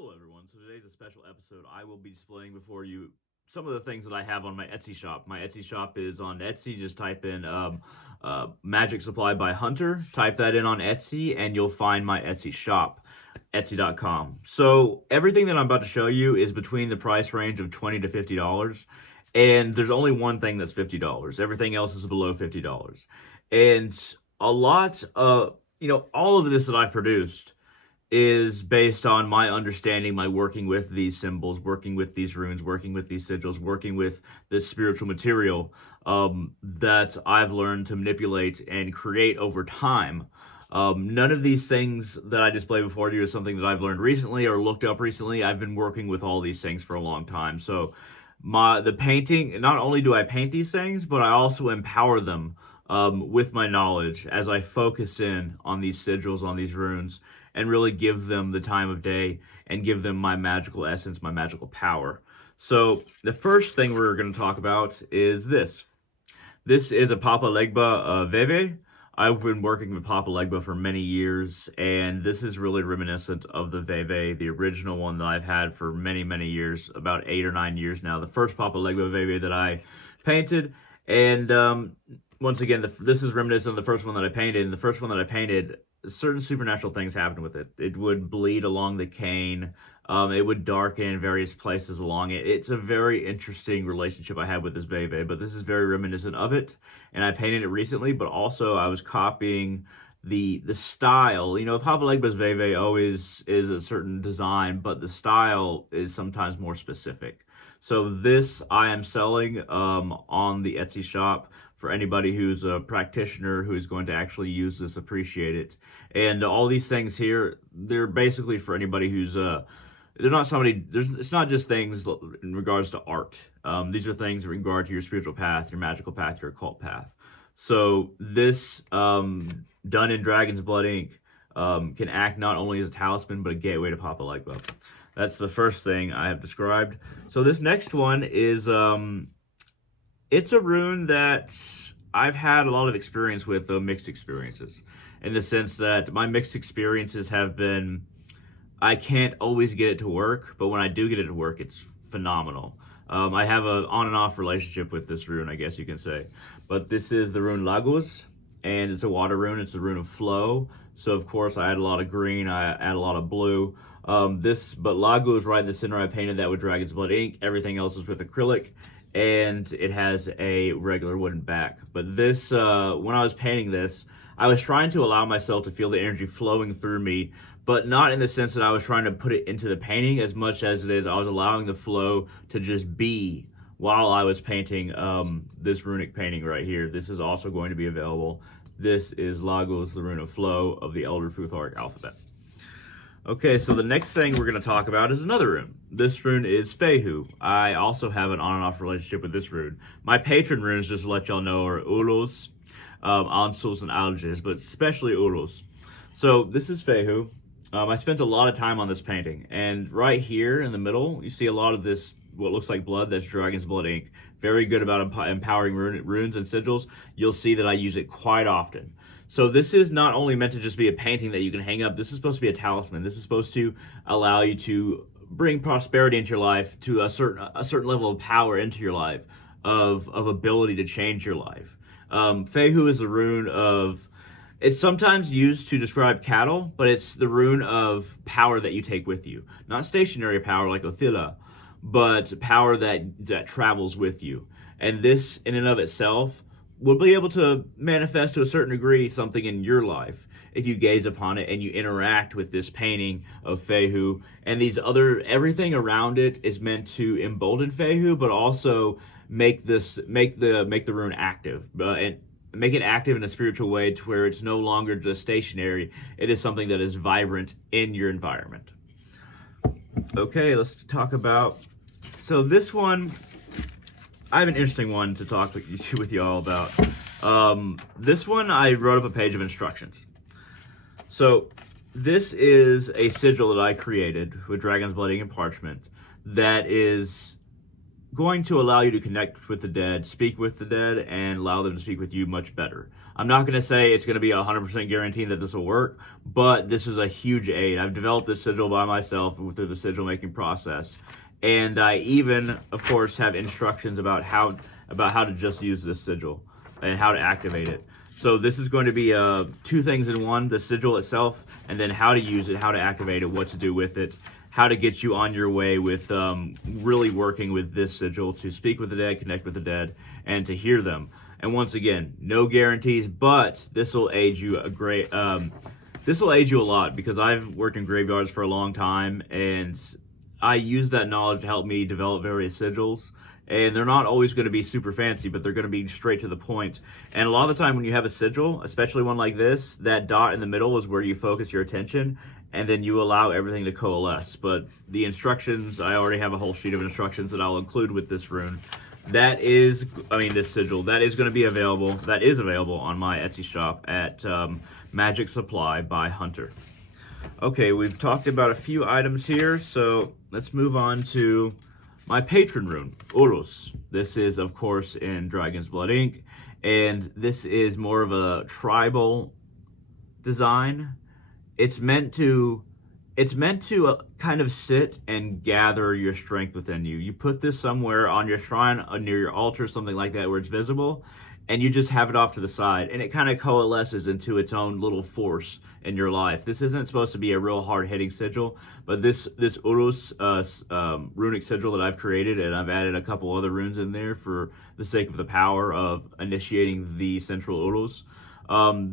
Hello, everyone. So today's a special episode. I will be displaying before you some of the things that I have on my Etsy shop. My Etsy shop is on Etsy. Just type in Magic Supply by Hunter. Type that in on Etsy, and you'll find my Etsy shop, Etsy.com. So everything that I'm about to show you is between the price range of $20 to $50, and there's only one thing that's $50. Everything else is below $50, and a lot of all of this that I've produced is based on my understanding, my working with these symbols, working with these runes, working with these sigils, working with this spiritual material that I've learned to manipulate and create over time. None of these things that I display before you is something that I've learned recently or looked up recently. I've been working with all these things for a long time. So the painting, not only do I paint these things, but I also empower them with my knowledge as I focus in on these sigils, on these runes, and really give them the time of day and give them my magical essence, my magical power. So the first thing we're going to talk about is this. This is a Papa Legba Veve. I've been working with Papa Legba for many years, and this is really reminiscent of the Veve, the original one that I've had for many, many years, about 8 or 9 years now. The first Papa Legba Veve that I painted, and once again, this is reminiscent of the first one that I painted. And the first one that I painted, certain supernatural things happened with it. It would bleed along the cane. It would darken in various places along it. It's a very interesting relationship I had with this Veve, but this is very reminiscent of it. And I painted it recently, but also I was copying the style. Papa Legba's Veve always is a certain design, but the style is sometimes more specific. So this I am selling on the Etsy shop for anybody who's a practitioner who's going to actually use this, appreciate it. And all these things here, they're basically for anybody who's they're not somebody, it's not just things in regards to art. These are things in regard to your spiritual path, your magical path, your occult path. So this, done in Dragon's Blood ink, can act not only as a talisman, but a gateway to Papa Legba. That's the first thing I have described. So this next one is, it's a rune that I've had a lot of experience with, though mixed experiences, in the sense that my mixed experiences have been, I can't always get it to work, but when I do get it to work, it's phenomenal. I have an on and off relationship with this rune, I guess you can say. But this is the rune Lagos, and it's a water rune. It's a rune of flow. So of course I add a lot of green, I add a lot of blue. But Lagos right in the center, I painted that with Dragon's Blood ink. Everything else is with acrylic, and it has a regular wooden back. But this, when I was painting this, I was trying to allow myself to feel the energy flowing through me, but not in the sense that I was trying to put it into the painting as much as it is I was allowing the flow to just be while I was painting this runic painting right here. This is also going to be available. This is Lagos, the rune of flow of the Elder Futhoric alphabet. Okay, so the next thing we're going to talk about is another rune. This rune is Fehu. I also have an on and off relationship with this rune. My patron runes, just to let y'all know, are Ulos, Ansus, and Alges, but especially Ulos. So this is Fehu. I spent a lot of time on this painting, and right here in the middle, you see a lot of this, what looks like blood. That's Dragon's Blood ink. Very good about empowering runes and sigils. You'll see that I use it quite often. So this is not only meant to just be a painting that you can hang up. This is supposed to be a talisman. This is supposed to allow you to bring prosperity into your life, to a certain level of power into your life, of ability to change your life. Fehu is the rune of, it's sometimes used to describe cattle, but it's the rune of power that you take with you. Not stationary power like Othila, but power that travels with you. And this, in and of itself, will be able to manifest to a certain degree something in your life if you gaze upon it and you interact with this painting of Fehu. And everything around it is meant to embolden Fehu, but also make the rune active. And make it active in a spiritual way to where it's no longer just stationary. It is something that is vibrant in your environment. Okay, let's talk about, so this one, I have an interesting one to talk with you all about. This one, I wrote up a page of instructions. So this is a sigil that I created with Dragon's Blood ink and parchment that is going to allow you to connect with the dead, speak with the dead, and allow them to speak with you much better. I'm not going to say it's going to be 100% guaranteed that this will work, but this is a huge aid. I've developed this sigil by myself through the sigil making process, and I even, of course, have instructions about how to just use this sigil and how to activate it. So this is going to be two things in one: the sigil itself, and then how to use it, how to activate it, what to do with it, how to get you on your way with really working with this sigil to speak with the dead, connect with the dead, and to hear them. And once again, no guarantees, but this will aid you a great. This will aid you a lot, because I've worked in graveyards for a long time, and I use that knowledge to help me develop various sigils. And they're not always going to be super fancy, but they're going to be straight to the point. And a lot of the time when you have a sigil, especially one like this, that dot in the middle is where you focus your attention, and then you allow everything to coalesce. But the instructions, I already have a whole sheet of instructions that I'll include with this rune. This sigil, that is going to be available, that is available on my Etsy shop at Magic Supply by Hunter. Okay, we've talked about a few items here, so let's move on to my patron rune, Uruz. This is, of course, in Dragon's Blood Ink, and this is more of a tribal design. It's meant to kind of sit and gather your strength within you. You put this somewhere on your shrine, near your altar, something like that, where it's visible, and you just have it off to the side, and it kind of coalesces into its own little force in your life. This isn't supposed to be a real hard-hitting sigil, but this Uruz runic sigil that I've created, and I've added a couple other runes in there for the sake of the power of initiating the central Uruz.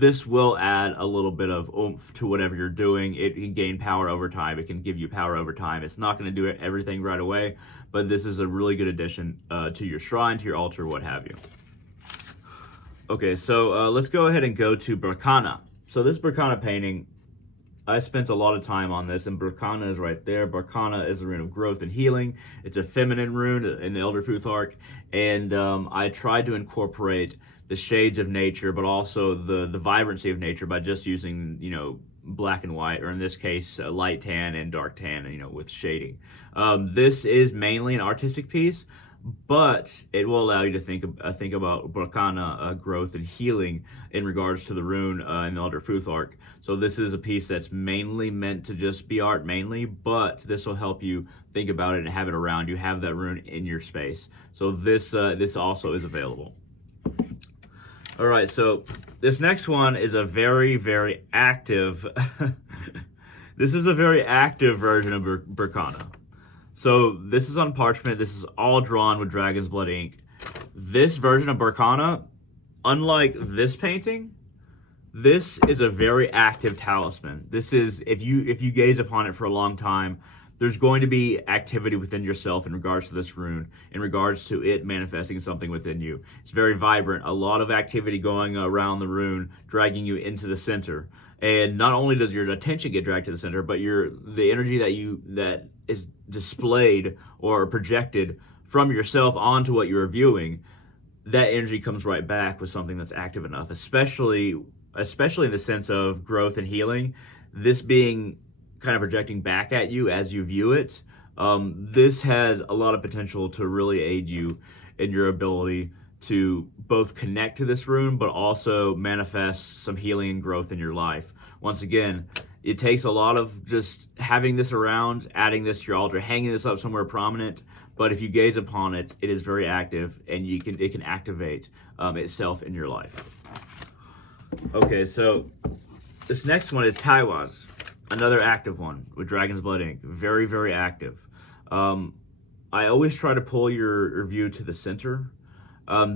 This will add a little bit of oomph to whatever you're doing. It can gain power over time. It can give you power over time. It's not going to do everything right away, but this is a really good addition to your shrine, to your altar, what have you. Okay, so let's go ahead and go to Berkana. So this Berkana painting, I spent a lot of time on this, and Berkana is right there. Berkana is a rune of growth and healing. It's a feminine rune in the Elder Futhark, and I tried to incorporate the shades of nature, but also the vibrancy of nature by just using, black and white, or in this case, light tan and dark tan, with shading. This is mainly an artistic piece, but it will allow you to think about Berkana growth and healing in regards to the rune in the Elder Futhark. So this is a piece that's mainly meant to just be art mainly, but this will help you think about it and have it around you, have that rune in your space. So this also is available. All right, so this next one is a very, very active, this is a very active version of Berkana. So this is on parchment. This is all drawn with Dragon's Blood ink. This version of Berkana, unlike this painting, this is a very active talisman. This is, if you gaze upon it for a long time, there's going to be activity within yourself in regards to this rune, in regards to it manifesting something within you. It's very vibrant, a lot of activity going around the rune, dragging you into the center. And not only does your attention get dragged to the center, but the energy that is displayed or projected from yourself onto what you're viewing, that energy comes right back with something that's active enough, especially in the sense of growth and healing. This being kind of projecting back at you as you view it, this has a lot of potential to really aid you in your ability to both connect to this rune, but also manifest some healing and growth in your life. Once again, it takes a lot of just having this around, adding this to your altar, hanging this up somewhere prominent, but if you gaze upon it, it is very active, and it can activate itself in your life. Okay, so this next one is Taiwaz, another active one with Dragon's Blood ink. Very, very active. I always try to pull your view to the center.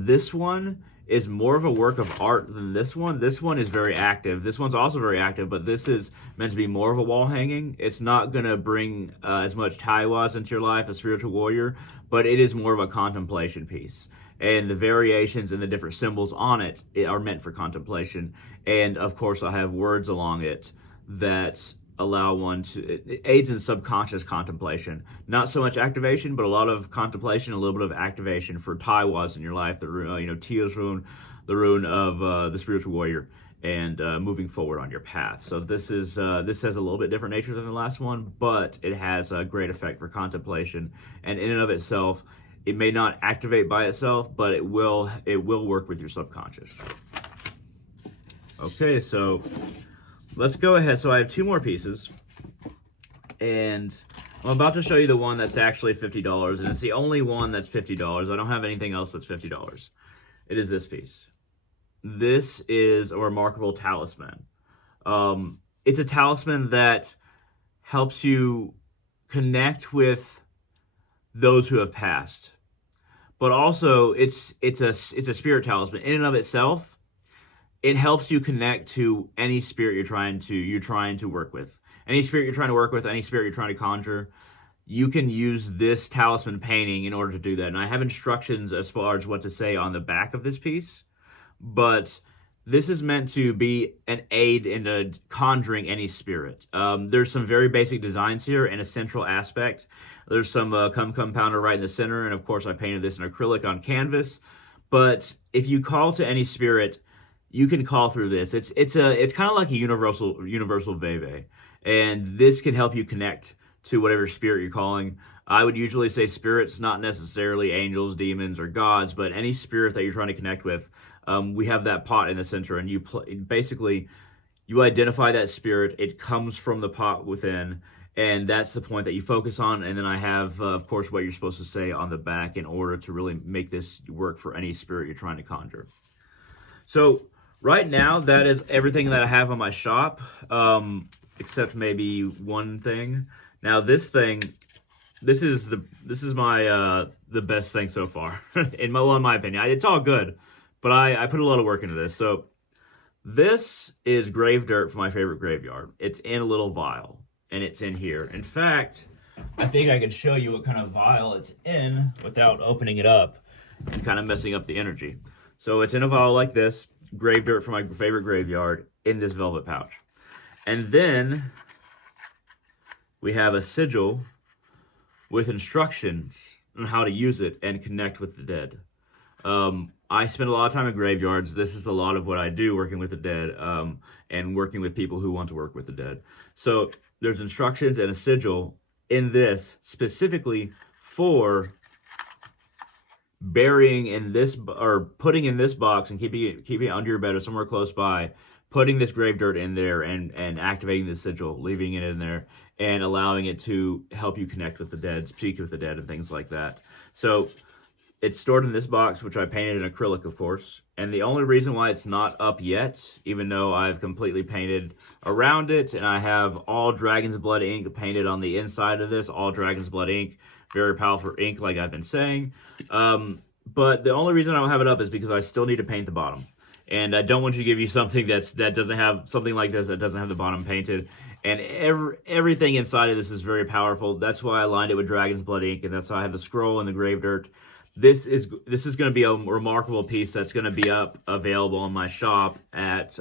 This one is more of a work of art than this one. This one is very active. This one's also very active, but this is meant to be more of a wall hanging. It's not going to bring as much Taiwaz into your life, a spiritual warrior, but it is more of a contemplation piece. And the variations and the different symbols on it are meant for contemplation. And of course, I have words along it that allow one to, it aids in subconscious contemplation. Not so much activation, but a lot of contemplation, a little bit of activation for Taiwaz in your life, the rune, Tia's rune, the rune of the spiritual warrior, and moving forward on your path. So this has a little bit different nature than the last one, but it has a great effect for contemplation, and in and of itself, It may not activate by itself, but it will work with your subconscious. Okay, so let's go ahead. So I have 2 more pieces, and I'm about to show you the one that's actually $50, and it's the only one that's $50. I don't have anything else that's $50. It is this piece. This is a remarkable talisman. It's a talisman that helps you connect with those who have passed, but also it's a spirit talisman in and of itself. It helps you connect to any spirit you're trying to work with. Any spirit you're trying to work with, any spirit you're trying to conjure, you can use this talisman painting in order to do that. And I have instructions as far as what to say on the back of this piece, but this is meant to be an aid in conjuring any spirit. There's some very basic designs here and a central aspect. There's some compounder right in the center, and of course I painted this in acrylic on canvas. But if you call to any spirit, you can call through this. It's kind of like a universal veve, and this can help you connect to whatever spirit you're calling. I would usually say spirits, not necessarily angels, demons, or gods, but any spirit that you're trying to connect with. We have that pot in the center, and basically you identify that spirit. It comes from the pot within, and that's the point that you focus on. And then I have, of course, what you're supposed to say on the back in order to really make this work for any spirit you're trying to conjure. So right now, that is everything that I have on my shop, except maybe one thing. Now this is my the best thing so far in my opinion. It's all good, but I put a lot of work into this. So this is grave dirt from my favorite graveyard. It's in a little vial, and it's in here. In fact, I think I can show you what kind of vial it's in without opening it up and kind of messing up the energy. So it's in a vial like this, grave dirt from my favorite graveyard, in this velvet pouch. And then we have a sigil with instructions on how to use it and connect with the dead. I spend a lot of time in graveyards. This is a lot of what I do, working with the dead, and working with people who want to work with the dead. So there's instructions and a sigil in this specifically for burying in this, or putting in this box and keeping it under your bed or somewhere close by, putting this grave dirt in there and activating the sigil, leaving it in there, and allowing it to help you connect with the dead, speak with the dead, and things like that. So it's stored in this box, which I painted in acrylic, of course. And the only reason why it's not up yet, even though I've completely painted around it, and I have all Dragon's Blood ink painted on the inside of this, all Dragon's Blood ink, very powerful ink, like I've been saying. But the only reason I don't have it up is because I still need to paint the bottom. And I don't want you to give you something that doesn't have, something like this that doesn't have the bottom painted. And everything inside of this is very powerful. That's why I lined it with Dragon's Blood ink, and that's why I have the scroll and the grave dirt. This is going to be a remarkable piece that's going to be available in my shop at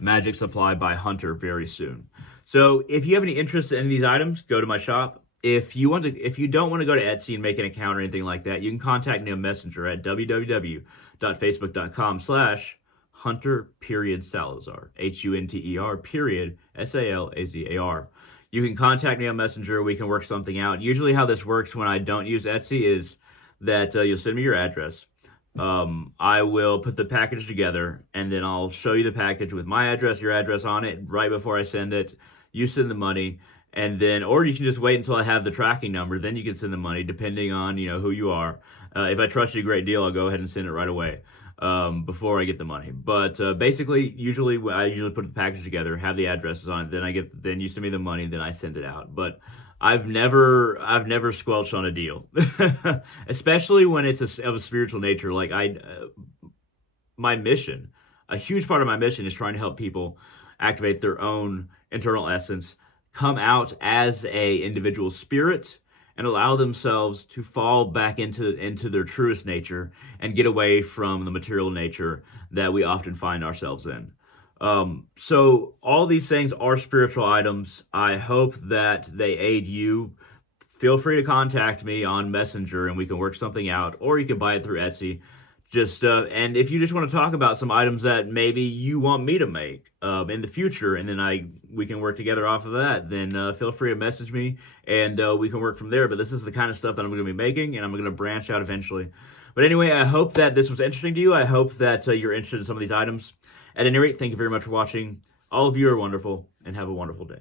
Magic Supply by Hunter very soon. So if you have any interest in any of these items, go to my shop. If you don't want to go to Etsy and make an account or anything like that, you can contact me on Messenger at www.facebook.com/Hunter_Salazar, HUNTER_SALAZAR. You can contact me on Messenger. We can work something out. Usually how this works when I don't use Etsy is that you'll send me your address. I will put the package together, and then I'll show you the package with my address, your address on it right before I send it. You send the money. And then, or you can just wait until I have the tracking number. Then you can send the money, depending on, who you are. If I trust you a great deal, I'll go ahead and send it right away before I get the money. But basically, I usually put the package together, have the addresses on it. Then you send me the money, then I send it out. But I've never squelched on a deal, especially when it's of a spiritual nature. Like my mission, a huge part of my mission is trying to help people activate their own internal essence, come out as a individual spirit, and allow themselves to fall back into their truest nature and get away from the material nature that we often find ourselves in. So all these things are spiritual items. I hope that they aid you. Feel free to contact me on Messenger and we can work something out, or you can buy it through Etsy. And if you just want to talk about some items that maybe you want me to make in the future, and then we can work together off of that, then feel free to message me, and we can work from there. But this is the kind of stuff that I'm going to be making, and I'm going to branch out eventually. But anyway, I hope that this was interesting to you. I hope that you're interested in some of these items. At any rate, thank you very much for watching. All of you are wonderful, and have a wonderful day.